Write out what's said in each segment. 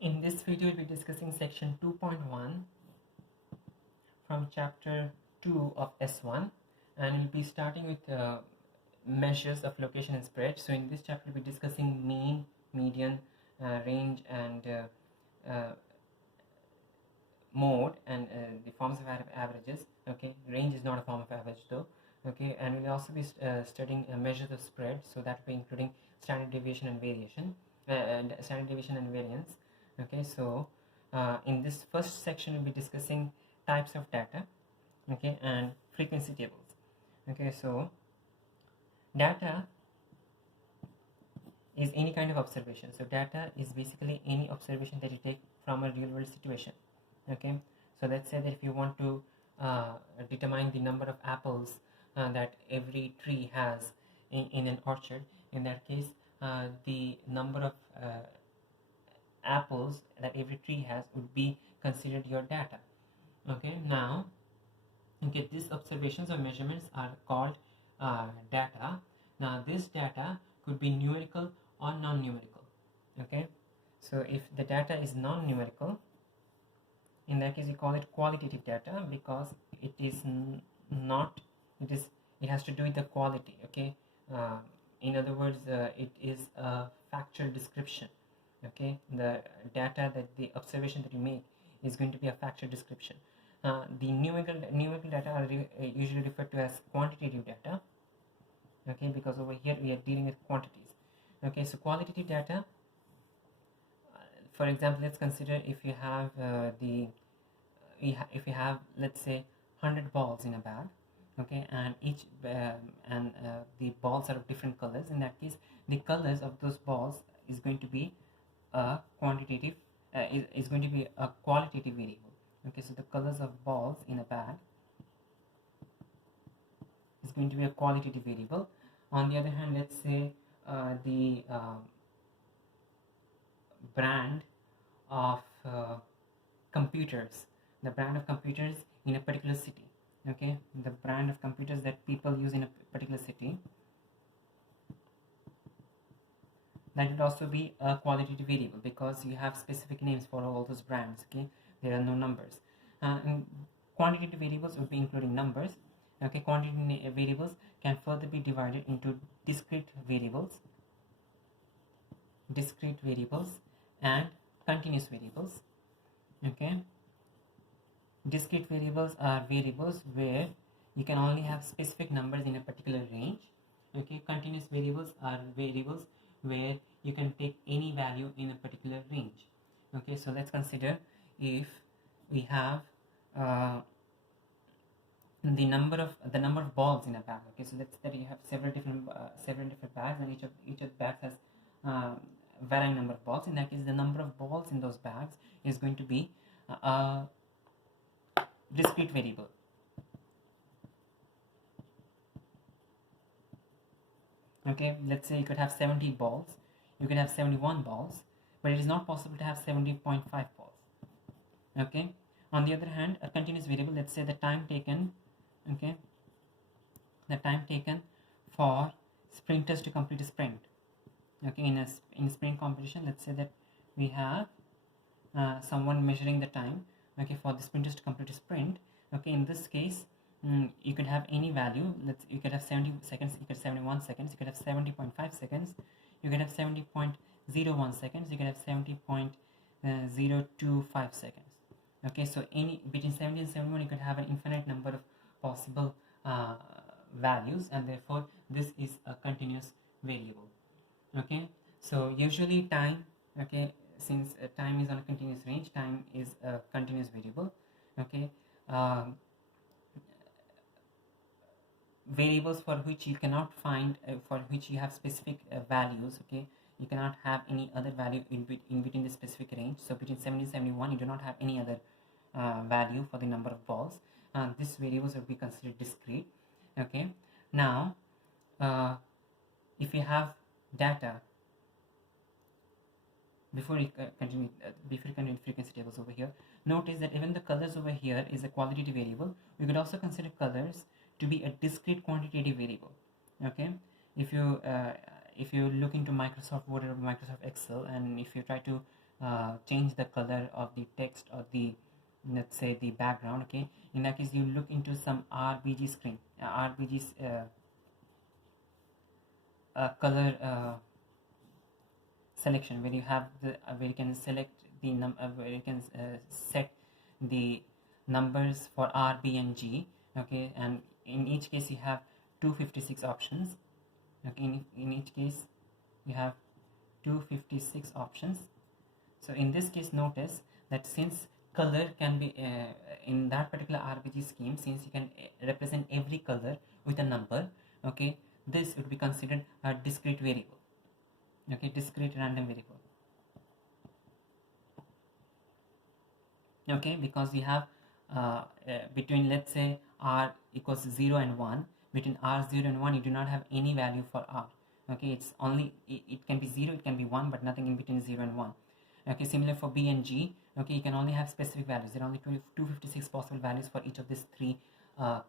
In this video, we'll be discussing section 2.1 from chapter 2 of S1, and we'll be starting with measures of location and spread. So in this chapter, we'll be discussing mean, median, range, and mode, and the forms of averages. Okay, range is not a form of average though. Okay, and we'll also be studying measures of spread, so that will be including standard deviation and variation, and standard deviation and variance. Okay, so in this first section we'll be discussing types of data, okay, and frequency tables. Okay, so data is any kind of observation. So data is basically any observation that you take from a real world situation. Okay, so let's say that if you want to determine the number of apples that every tree has in an orchard, in that case the number of apples that every tree has would be considered your data. Okay, now okay, these observations or measurements are called data. Now this data could be numerical or non-numerical. Okay, so if the data is non-numerical, in that case you call it qualitative data, because it is not it has to do with the quality. Okay, in other words, it is a factual description. Okay, the data, that the observation that you make is going to be a factual description. The numerical data are usually referred to as quantitative data. Okay, because over here we are dealing with quantities. Okay, so qualitative data, for example, let's consider if you have if you have, let's say, 100 balls in a bag. Okay, and each the balls are of different colors. In that case, the colors of those balls is going to be a quantitative is going to be a qualitative variable. Okay, so the colors of balls in a bag is going to be a qualitative variable. On the other hand, let's say the brand of computers, the brand of computers in a particular city. Okay, the brand of computers that people use in a particular city, that would also be a qualitative variable, because you have specific names for all those brands. Okay, there are no numbers. And quantitative variables would be including numbers. Okay, quantitative variables can further be divided into discrete variables and continuous variables. Okay, discrete variables are variables where you can only have specific numbers in a particular range. Okay, continuous variables are variables where you can take any value in a particular range. Okay, so let's consider if we have the number of balls in a bag. Okay, so let's say you have several different bags, and each of the bags has varying number of balls. In that case, the number of balls in those bags is going to be a discrete variable. Okay, let's say you could have 70 balls, you could have 71 balls, but it is not possible to have 70.5 balls. Okay, on the other hand, a continuous variable, let's say the time taken, okay, the time taken for sprinters to complete a sprint. Okay, in a sprint competition, let's say that we have someone measuring the time, okay, for the sprinters to complete a sprint. Okay, in this case, you could have any value. You could have 70 seconds, you could have 71 seconds, you could have 70.5 seconds, you could have 70.01 seconds, you could have 70.025 seconds. Okay, so any between 70 and 71 you could have an infinite number of possible values, and therefore this is a continuous variable. Okay, so usually time, okay, since time is on a continuous range, time is a continuous variable. Okay, variables for which you cannot find for which you have specific values. Okay, you cannot have any other value in between the specific range. So between 70 and 71 you do not have any other value for the number of balls. These variables will be considered discrete. Okay, now if you have data, before we continue frequency tables over here, notice that even the colors over here is a qualitative variable. We could also consider colors to be a discrete quantitative variable. Okay, if you look into Microsoft Word or Microsoft Excel, and if you try to change the color of the text or the, let's say, the background. Okay, in that case you look into some RGB screen, RGB color selection, where you have the where you can select the where you can set the numbers for R, B and G. Okay, and in each case you have 256 options. Okay, in each case you have 256 options. So in this case, notice that since color can be in that particular RGB scheme, since you can represent every color with a number, okay, this would be considered a discrete variable. Okay, discrete random variable. Okay, because you have between, let's say, R equals 0 and 1, between R0 and 1 you do not have any value for R. Okay, it's only it can be 0, it can be 1, but nothing in between 0 and 1. Okay, similar for B and G. Okay, you can only have specific values. There are only 256 possible values for each of these three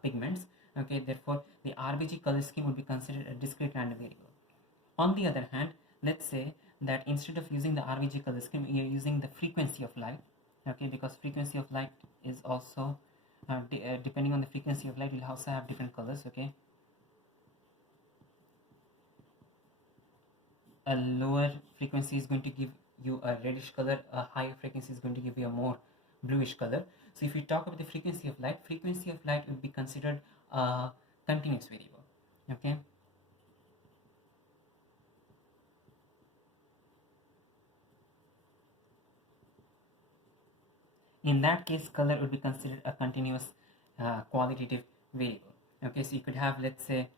pigments. Okay, therefore the RGB color scheme would be considered a discrete random variable. On the other hand, let's say that instead of using the RGB color scheme, you're using the frequency of light. Okay, because frequency of light is also depending on the frequency of light, will also have different colors. Okay, a lower frequency is going to give you a reddish color, a higher frequency is going to give you a more bluish color. So if we talk about the frequency of light would be considered a continuous variable. Okay, in that case color would be considered a continuous qualitative variable. Okay, so you could have, let's say,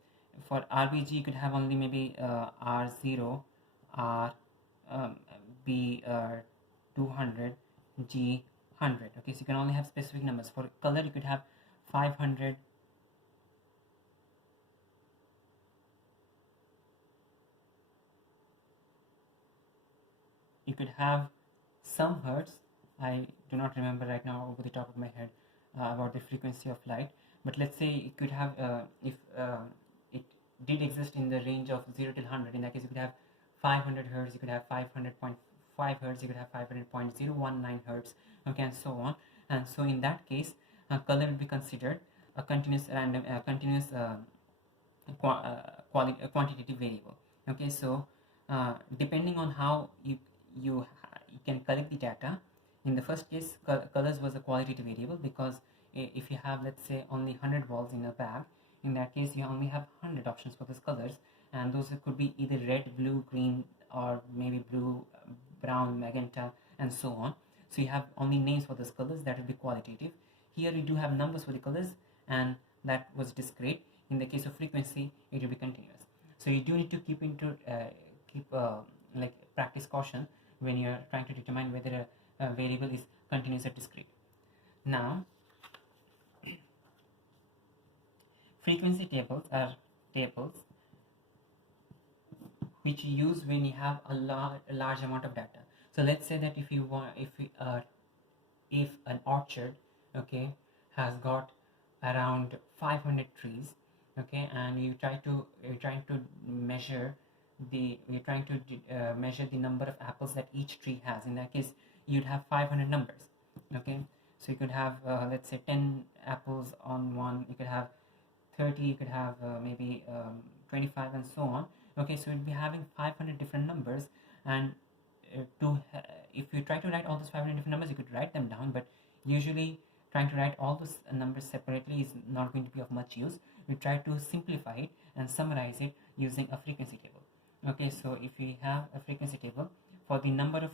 for RGB you could have only maybe R0, R B 200, G 100. Okay, so you can only have specific numbers. For color you could have 500, you could have some hertz. I do not remember right now over the top of my head about the frequency of light, but let's say you could have if it did exist in the range of 0 till 100, in that case you could have 500 hertz, you could have 500.5 hertz, you could have 500.019 hertz. Okay, and so on. And so in that case color will be considered a continuous random continuous quantitative variable. Okay, so depending on how you can collect the data. In the first case, colors was a qualitative variable, because if you have, let's say, only 100 balls in a bag, in that case you only have 100 options for those colors, and those could be either red, blue, green, or maybe blue, brown, magenta, and so on. So you have only names for those colors, that would be qualitative. Here we do have numbers for the colors, and that was discrete. In the case of frequency, it will be continuous. So you do need to keep like practice caution when you're trying to determine whether a variable is continuous or discrete. Now, frequency tables are tables which you use when you have a large amount of data. So let's say that if an orchard, okay, has got around 500 trees, okay, and you're trying to measure the number of apples that each tree has. In that case, you'd have 500 numbers. Okay, so you could have let's say 10 apples on one, you could have 30, you could have maybe 25, and so on. Okay, so you'd be having 500 different numbers, and if you try to write all those 500 different numbers, you could write them down, but usually trying to write all those numbers separately is not going to be of much use. We try to simplify it and summarize it using a frequency table. Okay, so if we have a frequency table for the number of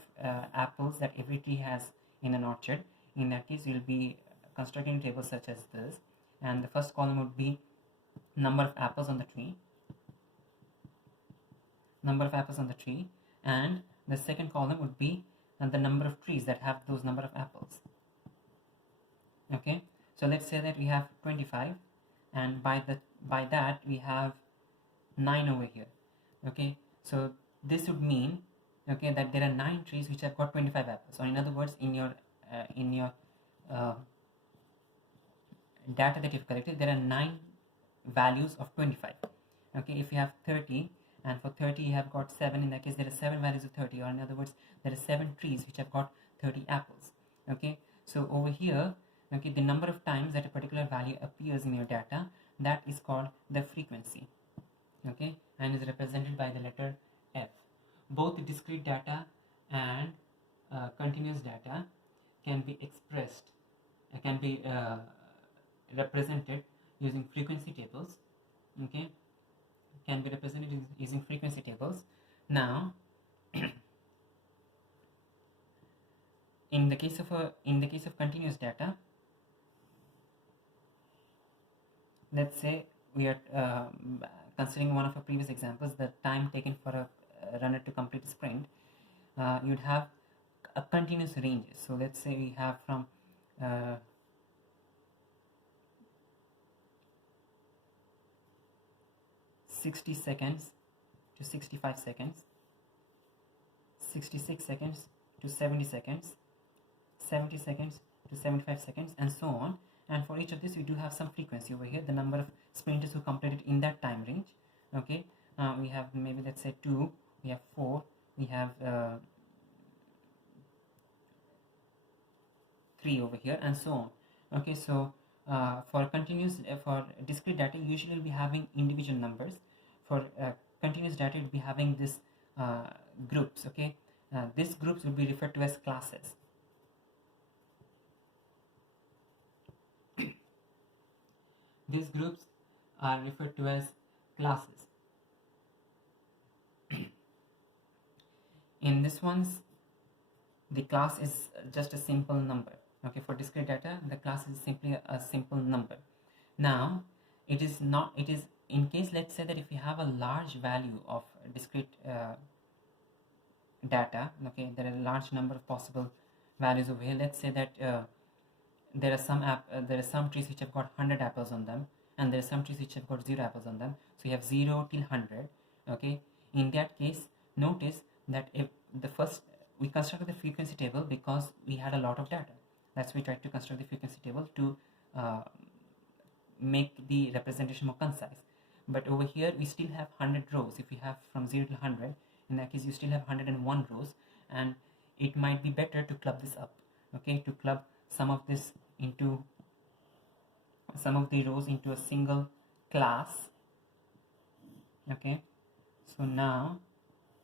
apples that every tree has in an orchard, in that case you'll be constructing a table such as this, and the first column would be number of apples on the tree, and the second column would be the number of trees that have those number of apples. Okay, so let's say that we have 25, and by that we have 9 over here. Okay, so this would mean, okay, that there are 9 trees which have got 25 apples. So in other words, in your data that you've collected, there are 9 values of 25. Okay, if you have 30, and for 30 you have got 7. In that case, there are 7 values of 30, or in other words, there are 7 trees which have got 30 apples. Okay, so over here, okay, the number of times that a particular value appears in your data, that is called the frequency. Okay, and is represented by the letter F. Both discrete data and continuous data can be expressed, can be represented using frequency tables. Okay, can be represented using frequency tables. Now, in the case of continuous data, let's say we are considering one of our previous examples, the time taken for a runner to complete a sprint. You'd have a continuous ranges. So let's say we have from 60 seconds to 65 seconds, 66 seconds to 70 seconds, 70 seconds to 75 seconds, and so on. And for each of this, we do have some frequency over here, the number of sprinters who completed in that time range. Okay, we have maybe, let's say 2, we have 4, we have 3 over here, and so on. Okay, so for discrete data, usually we'll be having individual numbers. For continuous data, we'll be having this groups. Okay, these groups will be referred to as classes. These groups are referred to as classes. In this ones, the class is just a simple number. Okay, for discrete data, the class is simply a simple number. Now, it is in case, let's say that if you have a large value of discrete data, okay, there are a large number of possible values over here. Let's say that there are some trees which have got 100 apples on them, and there are some trees which have got 0 apples on them. So you have 0 till 100. Okay, in that case, notice that if we constructed the frequency table because we had a lot of data. That's why we tried to construct the frequency table to make the representation more concise. But over here, we still have 100 rows. If you have from 0 to 100, in that case, you still have 101 rows, and it might be better to club this up. Okay, to club some of the rows into a single class. Okay, so now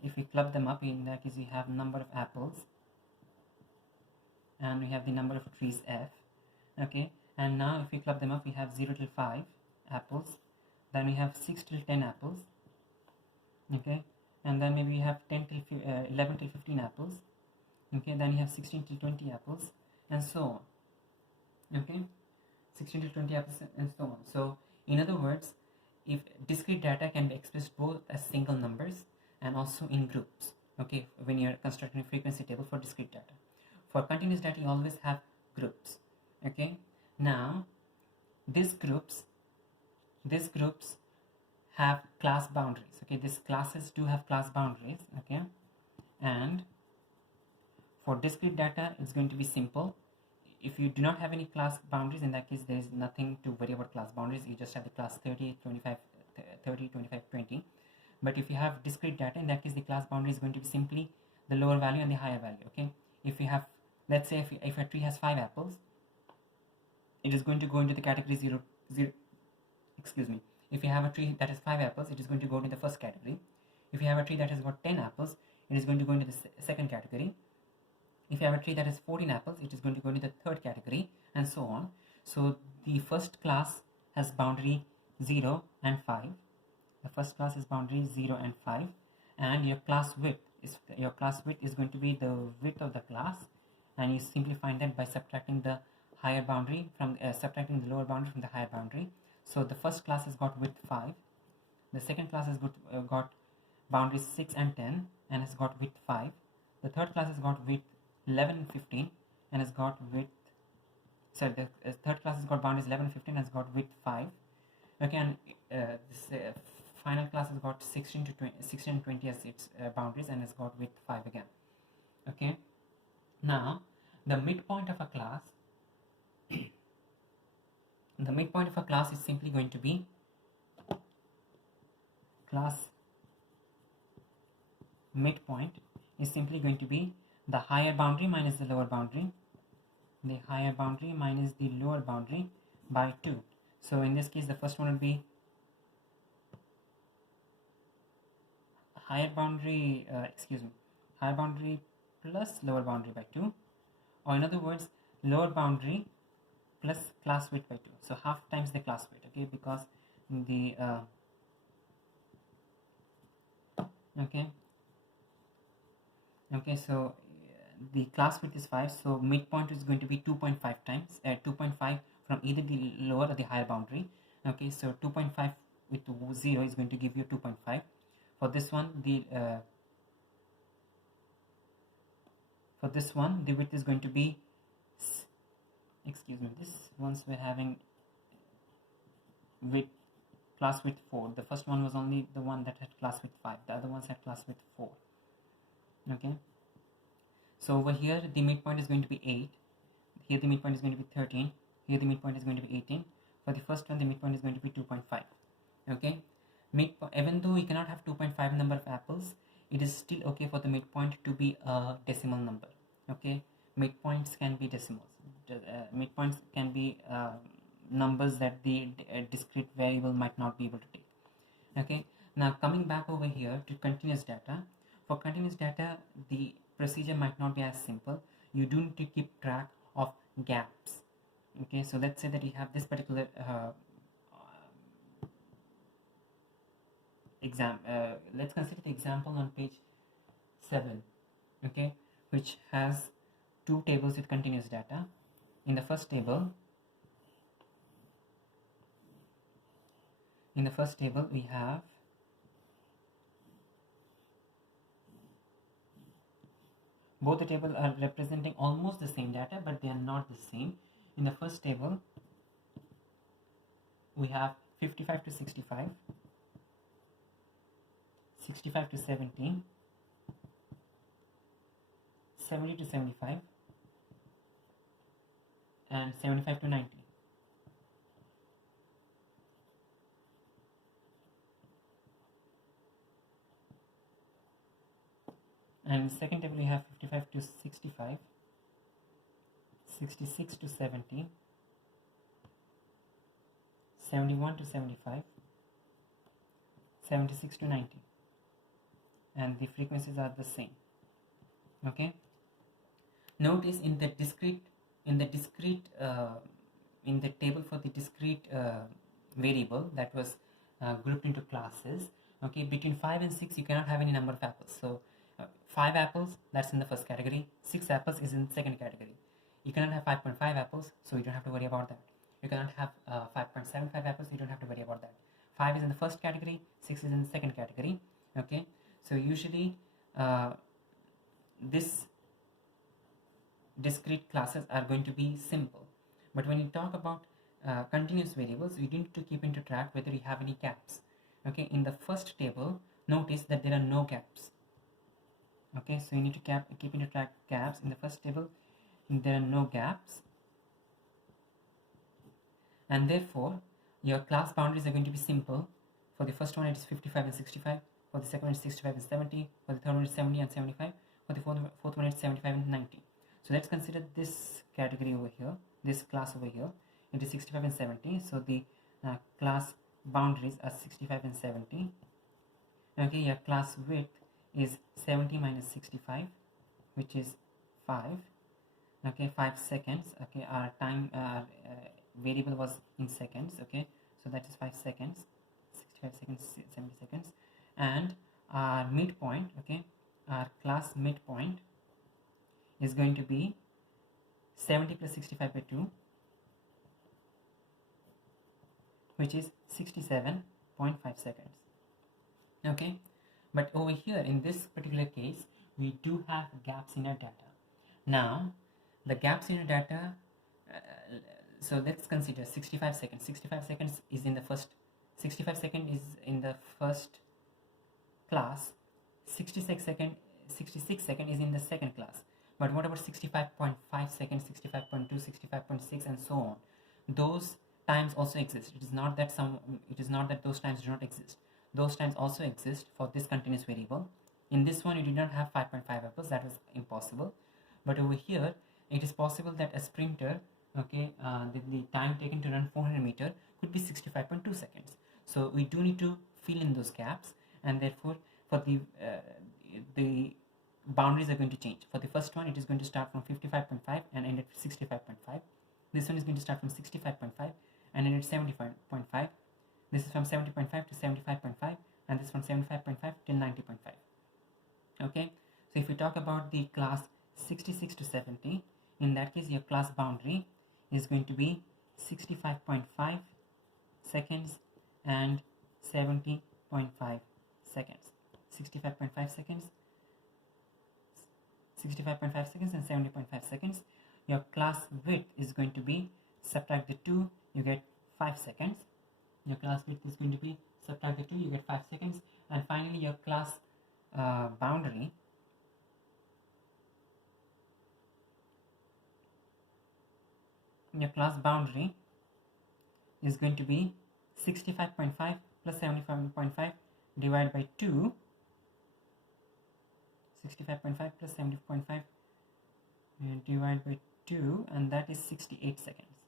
if we club them up, in that case we have number of apples, and we have the number of trees F. Okay, and now if we club them up, we have 0 till 5 apples, then we have 6 till 10 apples. Okay, and then maybe we have 11 till 15 apples. Okay, then you have 16 till 20 apples, and so on. Okay, 16 till 20 apples, and so on. So in other words, if discrete data can be expressed both as single numbers and also in groups. Okay, when you're constructing a frequency table for discrete data. For continuous data, you always have groups. Okay, now these groups have class boundaries. Okay, these classes do have class boundaries. Okay, and for discrete data, it's going to be simple. If you do not have any class boundaries, in that case, there is nothing to worry about class boundaries. You just have the class 30, 25, 30, 25, 20. But if you have discrete data, in that case, the class boundary is going to be simply the lower value and the higher value. Okay, if you have, let's say, if a tree has 5 apples, it is going to go into the category 0. Excuse me. If you have a tree that has 5 apples, it is going to go into the first category. If you have a tree that has got 10 apples, it is going to go into the second category. If you have a tree that has 14 apples, it is going to go into the third category, and so on. So the first class has boundary 0 and 5. The first class is boundary 0 and 5, and your class width is going to be the width of the class, and you simply find that by subtracting the higher boundary from subtracting the lower boundary from the higher boundary. So the first class has got width 5. The second class has got boundaries 6 and 10 and has got width 5. The third class has got width 11 and 15 and has got width. So the third class has got boundaries 11 and 15 and has got width 5. Okay, and this final class has got 16 and 20 as its boundaries and has got width 5 again. Okay, now the midpoint of a class is simply going to be class midpoint is simply going to be the higher boundary minus the lower boundary, the higher boundary minus the lower boundary by 2. So in this case the first one would be higher boundary higher boundary plus lower boundary by 2, or in other words lower boundary plus class width by 2, so half times the class width, okay, because the so the class width is 5, so midpoint is going to be 2.5 times 2.5 from either the lower or the higher boundary. Okay, so 2.5 with 0 is going to give you 2.5. For this one the width is going to be, this ones we're having with class width 4. The first one was only the one that had class width 5, the other ones had class width 4. Okay, so over here the midpoint is going to be 8, here the midpoint is going to be 13, here the midpoint is going to be 18. For the first one the midpoint is going to be 2.5. okay, even though you cannot have 2.5 number of apples, it is still okay for the midpoint to be a decimal number. Okay, midpoints can be decimals, midpoints can be numbers that the discrete variable might not be able to take. Okay, now coming back over here to continuous data. For continuous data the procedure might not be as simple. You do need to keep track of gaps. Okay, so let's say that you have this particular let's consider the example on page 7, okay, which has two tables with continuous data. In the first table we have both the tables are representing almost the same data, but they are not the same. In the first table we have 55 to 65, 65 to 17, 70 to 75, and 75 to 90. And second table we have 55 to 65, 66 to 70, 71 to 75, 76 to 90, and the frequencies are the same. Okay, notice in the table for the discrete variable that was grouped into classes, okay, between 5 and 6 you cannot have any number of apples. So 5 apples, that's in the first category, 6 apples is in the second category. You cannot have 5.5 apples, so you don't have to worry about that. You cannot have 5.75 apples, you don't have to worry about that. 5 is in the first category, 6 is in the second category. Okay, so usually this discrete classes are going to be simple, but when you talk about continuous variables, you need to keep into track whether you have any gaps. Okay, in the first table notice that there are no gaps. Okay, so you need to keep into track gaps. In the first table there are no gaps, and therefore your class boundaries are going to be simple. For the first one it is 55 and 65, for the second one is 65 and 70, for the third one is 70 and 75, for the fourth one is 75 and 90. So let's consider this category over here, this class over here. It is 65 and 70, so the class boundaries are 65 and 70. Okay, your class width is 70 minus 65, which is 5. Okay, 5 seconds. Okay, our time variable was in seconds. Okay, so that is 5 seconds, 65 seconds, 70 seconds. And our midpoint, okay, our class midpoint is going to be 70 plus 65 by 2, which is 67.5 seconds. Okay, but over here in this particular case we do have gaps in our data. Now the gaps in our data, so let's consider 65 seconds. 65 seconds is in the first, 65 second is in the first class, 66 second is in the second class. But what about 65.5 seconds, 65.2, 65.6 and so on? Those times also exist. It is not that those times do not exist. Those times also exist for this continuous variable. In this one, you did not have 5.5 apples, that was impossible. But over here, it is possible that a sprinter, okay, the time taken to run 400 meter could be 65.2 seconds. So we do need to fill in those gaps, and therefore for the boundaries are going to change. For the first one, it is going to start from 55.5 and end at 65.5. This one is going to start from 65.5 and end at 75.5. This is from 70.5 to 75.5, and this from 75.5 to 90.5. Okay, so if we talk about the class 66 to 70, in that case your class boundary is going to be 65.5 seconds and 70.5 seconds. 65.5 seconds, 65.5 seconds and 70.5 seconds. Your class width is going to be, subtract the 2, you get 5 seconds. Your class width is going to be, subtract the 2, you get 5 seconds. And finally your class boundary is going to be 65.5 plus 75.5 divided by 2. 65.5 plus 70.5 divided by 2, and that is 68 seconds.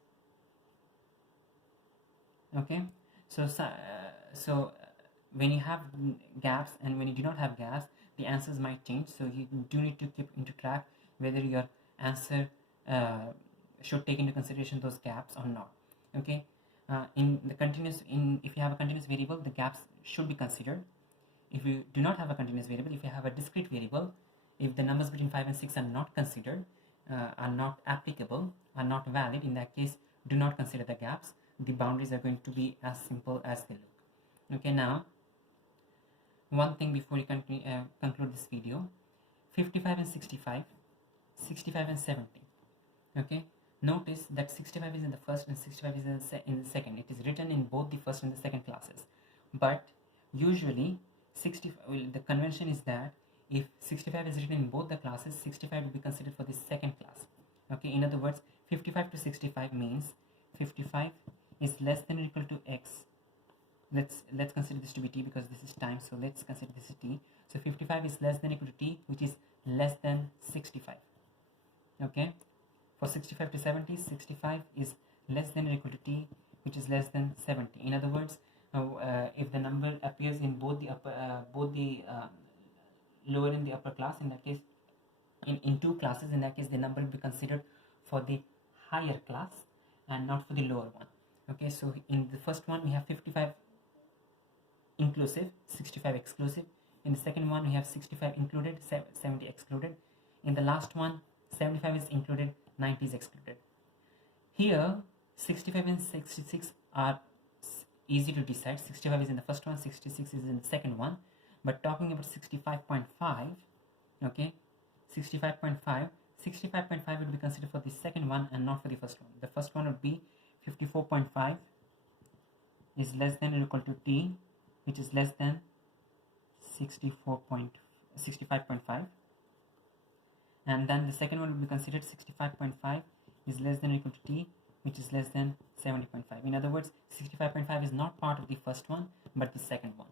Okay, so when you have gaps and when you do not have gaps, the answers might change. So you do need to keep into track whether your answer should take into consideration those gaps or not. Okay, if you have a continuous variable, the gaps should be considered. If you do not have a continuous variable, if you have a discrete variable, if the numbers between 5 and 6 are not considered, are not applicable, are not valid, in that case do not consider the gaps. The boundaries are going to be as simple as they look. Okay, now one thing before we conclude this video: 55 and 65, 65 and 70. Okay, notice that 65 is in the first and 65 is in the second. It is written in both the first and the second classes, but usually the convention is that if 65 is written in both the classes, 65 will be considered for the second class. Okay, in other words, 55 to 65 means 55 is less than or equal to x. Let's consider this to be t because this is time, so let's consider this is t. So 55 is less than or equal to t, which is less than 65. Okay, for 65 to 70, 65 is less than or equal to t, which is less than 70. In other words, if the number appears in both the lower and the upper class, in that case in two classes, in that case the number will be considered for the higher class and not for the lower one. Okay, so in the first one we have 55 inclusive, 65 exclusive. In the second one we have 65 included, 70 excluded. In the last one 75 is included, 90 is excluded. Here 65 and 66 are easy to decide. 65 is in the first one, 66 is in the second one. But talking about 65.5, okay, 65.5 would be considered for the second one and not for the first one. The first one would be 54.5 is less than or equal to t, which is less than 65.5, and then the second one would be considered 65.5 is less than or equal to t, which is less than 70.5. In other words, 65.5 is not part of the first one but the second one.